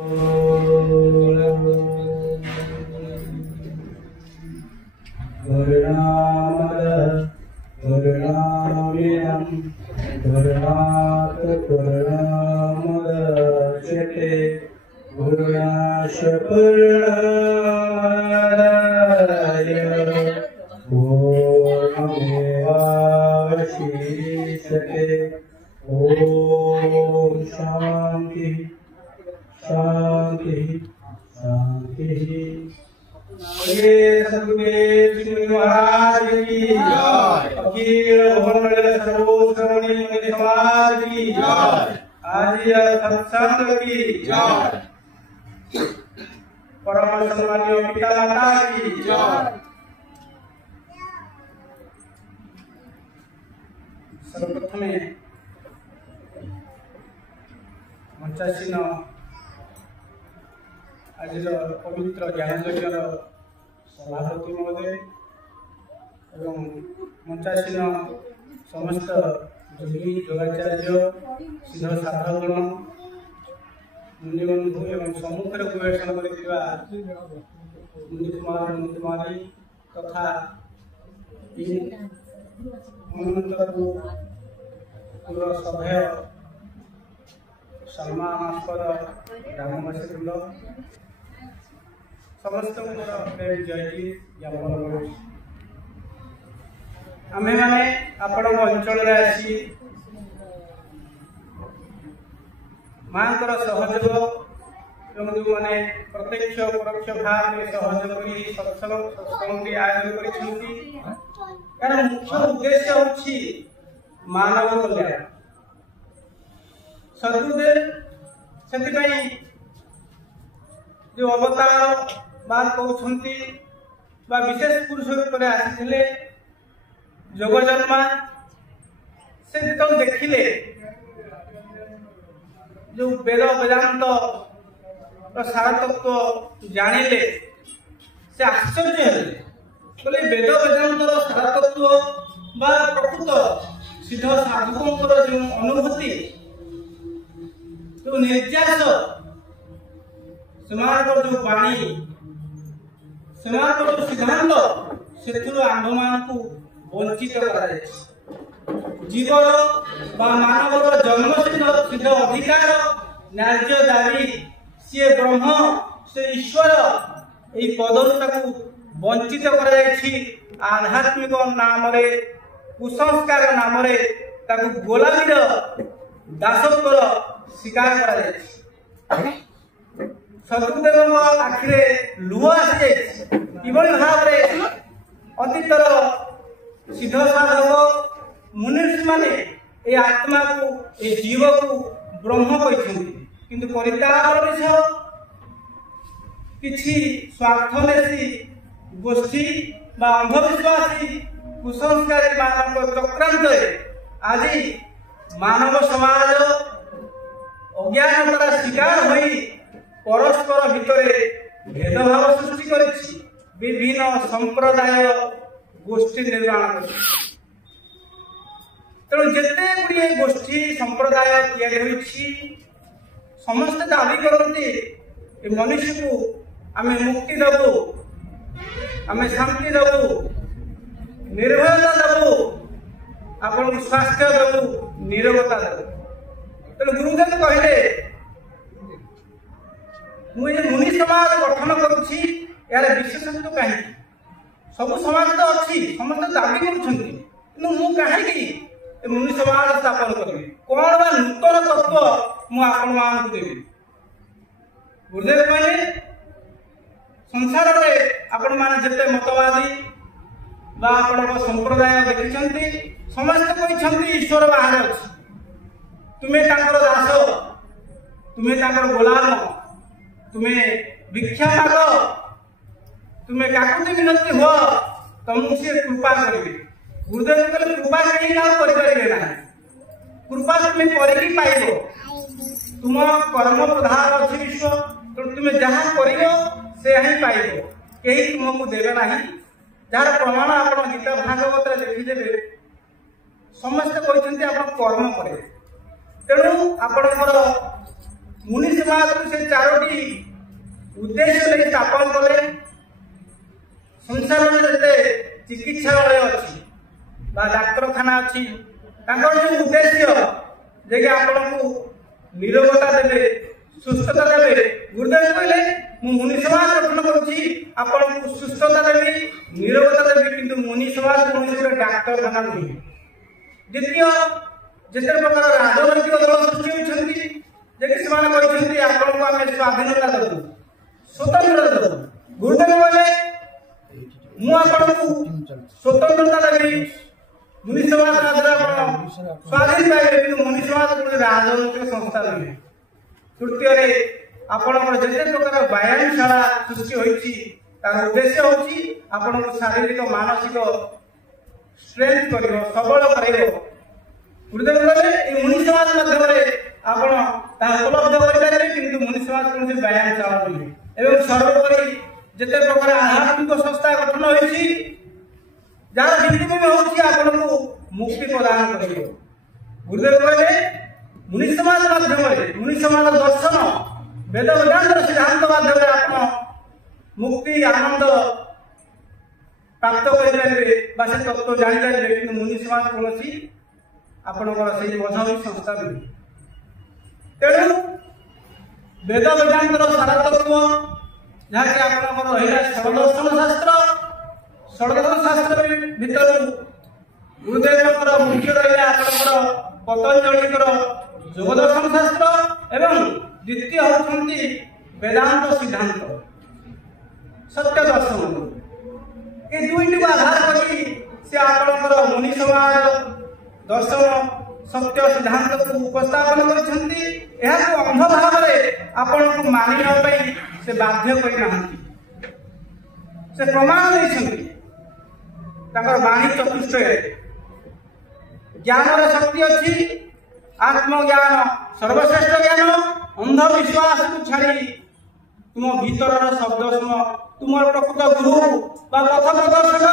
ओम शांति शांति शांति। सदगुरुदेव श्री महाराज की जय। अखिल भुवनमंडल सर्वोत्तरणी मुनि समाज की जय। आर्य सत्संग की जय। परम सम्मानीय पिता माता की जय। सर्वप्रथम मंचासीन आज पवित्र ज्ञान यज्ञ सभापति महोदय एवं मंचासीन समस्त योगी योगाचार्य सिद्ध साधकगण मुनिबंधु एवं सम्मुखें गवेषण मुनिकुमारी तथा सभ्य सम्मानास्पद ग्रामवासी वृंद समस्त प्रेम जयटी ज्ञापन कर आमे माने आपण अंचल आसी मांकर सहयोग एवं जो माने प्रत्यक्ष परोक्ष भाव में सहयोग करी सत्संग के आयोजन करिसेंती कारण मुख्य उद्देश्य होछि मानव कल्याण। सदगुरुदेव से जो अवतार बात कहते विशेष पुरुष रूप आसी जोगजन्मा से जो देखिले जो वेद वेदांत सार तत्व जानिले से आश्चर्य हेले बोले वेद वेदांत सार तत्व प्रकृत सिद्ध साधकों जो अनुभूति जो निर्यास जो वाणी से जो सिद्धांत से आंभ मान को वंचित जीवर मानव जन्म सिद्ध अधिकार न्याय दाबी सी ब्रह्म से ईश्वर यही पदरू वंचित आध्यात्मिक नाम कुसंस्कार नाम गोलामीर दासत्वर शिकार सदगुरुदेव आखिरे लुह आसी भाव अतीतर सिद्ध साधक मुनिषी माने आत्मा को जीव को ब्रह्म कहते परितापर विषय किसी स्वार्थनेशी गोष्ठी अंधविश्वासी कुसंस्कारी मानव चक्रांत आज मानव समाज अज्ञानतार शिकार होई परस्पर भितर भेदभाव सृष्टि करिछि विभिन्न संप्रदाय गोष्ठी निर्माण कर तेणु जिते गुड़िए गोष्ठी संप्रदाय या समस्त दाबी करते मनुष्य को आमे मुक्ति दबू आमे शांति दबू निर्भयता दबू आपन स्वास्थ्य दबू निरोगता दबू तेणु गुरुदेव कहले मुझे मुनि समाज गठन करुछि यार विशेषत्व कहीं सब समाज तो अच्छी समस्त दाबी कर मुनि समाज स्थापन करी कौन बा नूतन तत्व मुझे देवी गुरुदेव कहले संसार में आपण मैंने जिते मतवादी संप्रदाय देखी समस्त कहते ईश्वर बाहर अच्छी तुम्हें दास तुम्हें गोलाम तुम्हें भिक्षा माग तुम्हें काकुति मिनती हुआ तुमको सी कृपा करेंगे गुरुदेव कहले कृपा कहीं ना कृपा तुम्हें करके पाइब तुम कर्म प्रधान अच्छी विश्व तुम्हें जहाँ कर से ही पाइब कहीं तुमको देवे ना जार प्रमाण आप गीता भागवत देखीदेवे समस्त कहते आप कर्म करे तेणु आपणकर मुनि समाज को से चारोटी उद्देश्य ले स्थापन कले। संसार में जते चिकित्सालय अच्छी बा डाक्तरखाना अच्छी जो उद्देश्य जे आपण को निरोगता देवे सुस्थता देवे। गुरुदेव कहले मु मुनि समाज गठन करुछि आपण को सुस्थता देवी निरोगता देवी किंतु मुनि समाज को डाक्तरखाना नहीं। द्वितीय जिते प्रकार राजनैतिक दल सृष्टि होती स्वाधीनता देव स्वतंत्र देव। गुरुदेव कहले स्वतंत्रता देवी मुनि समाज स्वाधीन पाइबे कि मुनि समाज गोटे राजनैतिक संस्था देवे। तृतीय आपणकर जिते प्रकार व्यायामशाला सृष्टि होती तार उद्देश्य होची आपण शारीरिक मानसिक स्ट्रेंथ कर सबल कर। गुरुदेव कहले मुनि समाज माध्यम आपण उपलब्ध करेंगे किंतु मुनि समाज कौन व्यायामशाला नहीं। एवं सर्वोपरि जिते प्रकार आध्यात्मिक संस्था गठन होती जार भित्तिभूमि होची आपण को मुक्ति प्रदान करेंगे। गुरुदेव कहले मुनि समाज माध्यम मुनि समाज दर्शन वेद वेदांत सिद्धांत माध्यम आप मुक्ति आनंद प्राप्त करेंगे तत्व जानीपारे कि मुनि समाज कौन आपणकर से मजहबी संस्था नहीं। तेणु वेद वेदांतर सारा तत्व जहाँकि आपणकर रहा षडदर्शन शास्त्र षडदर्शन शास्त्र भितर गुरुदेव मुख्य रहा आपणकर पतंजलिकर योगदर्शन शास्त्र एवं द्वितीय होती वेदांत सिद्धांत सत्य दर्शन। ये दुईटी को आधार करी से आपणकर मुनि समाज दर्शन सत्य सिद्धांत को उपस्थापन करछंती। एहाको अंध भाव में आपण को मानिना पई से बाध्य करना से प्रमाण देछंती ताकर वाणी चतुष्टय ज्ञान शक्ति अच्छी आत्मज्ञान सर्वश्रेष्ठ ज्ञान। अंधविश्वास को छाड़ी तुम भीतर शब्द सुन तुम प्रकृत गुरु बा पथ प्रदर्शक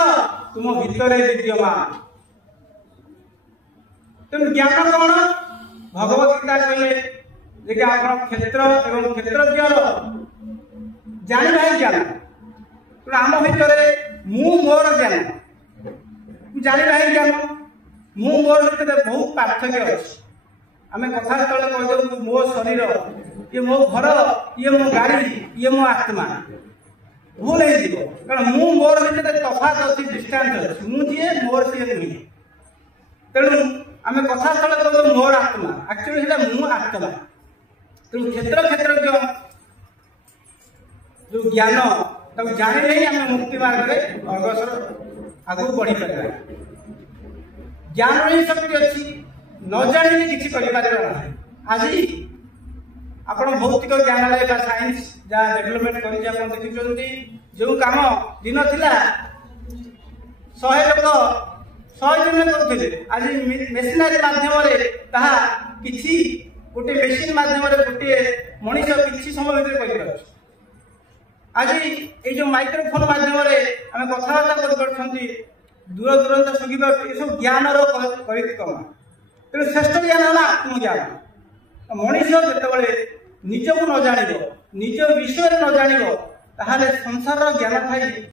तुम भीतर विद्यमान। तेणु ज्ञान कौन भगवत गीता कहले जे आप क्षेत्र एवं क्षेत्रज्ञ जाना ज्ञान तेणु आम भितर मु मोर ज्ञान जाना ज्ञान मु मोर भितर बहुत पार्थक्य अच्छी। आम कथा कह मो शरीर ये मो घर ये मो गाड़ी ये मो आत्मा भूल हो कारण मु मोर भितर तफात अच्छी डिस्टेंस अच्छी मुझे मोर सी नुहे। तेणु आम कथा कह मोर आत्मा एक्चुअली मु आत्मा। तेणु क्षेत्र क्षेत्रज्ञ जो ज्ञान जानी नहीं आम मुक्ति मार्ग में अग्रसर आगू बढ़ी पार। ज्ञान ही शक्ति अच्छी न जानी किसी आज आप भौतिक ज्ञान साइंस जहाँ डेभलपमेंट कर देखुं जो कम दिन थिला 100 लोग 100 जन करते आज मेसिनारी माध्यम किसी गोटे मेसीन माध्यम गोटे मनीष किसी समय भर आज ये जो माइक्रोफोन माध्यम आम कथबार्ता कर दूर दूरांत सुखा सब ज्ञान परिक्रमा। तेणु श्रेष्ठ ज्ञान है आत्मज्ञान। मनीष जिते निजक न जान निज विषय न जान संसार ज्ञान थाई